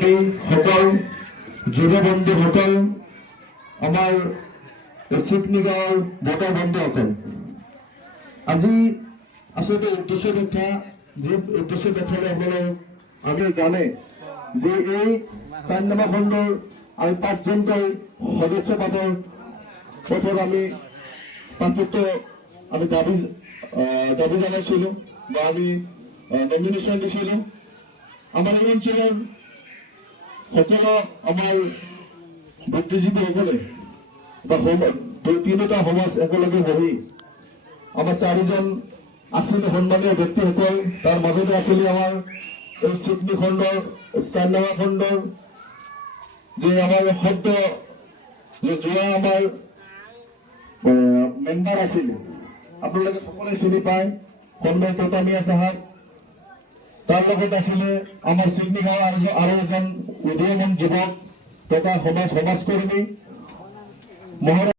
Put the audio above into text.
সহকৰ্মী সকল, যুৱ বন্ধুসকল, আমাৰ চিকনি গাঁৱৰ ভোটাৰ বন্ধুসকল, আজি আচলতে উদ্দেশ্য কথা যি উদ্দেশ্য কথালৈ আপোনালোক আমি জানে যে এই 4 নম্বৰ খণ্ডৰ আমি 5জনকৈ সদস্য পাবৰ পথত আমি আমি দাবী জানাইছিলোঁ বা আমি নমিনেশ্যন দিছিলোঁ। আমাৰ এই অঞ্চলৰ সকলো আমাৰ বুদ্ধিজীৱীসকলে বা তিনিটা সমাজ একেলগে বহি আমাৰ 4জন আছিল সন্মানীয় ব্যক্তিসকল, তাৰ মাজতে আছিলে আমাৰ এই চিকনি খণ্ডৰ 4 নম্বৰ খণ্ডৰ যে আমাৰ শব্দ যে যোৱা আমাৰ মেম্বাৰ আছিল, আপোনালোকে সকলোৱে চিনি পায় সন্মানীয় ততামিয়া চাহাব। তাৰ লগত আছিলে আমাৰ চিকনি গাঁৱৰ আৰু এজন উদীয়মান যুৱক তথা সমাজকৰ্মী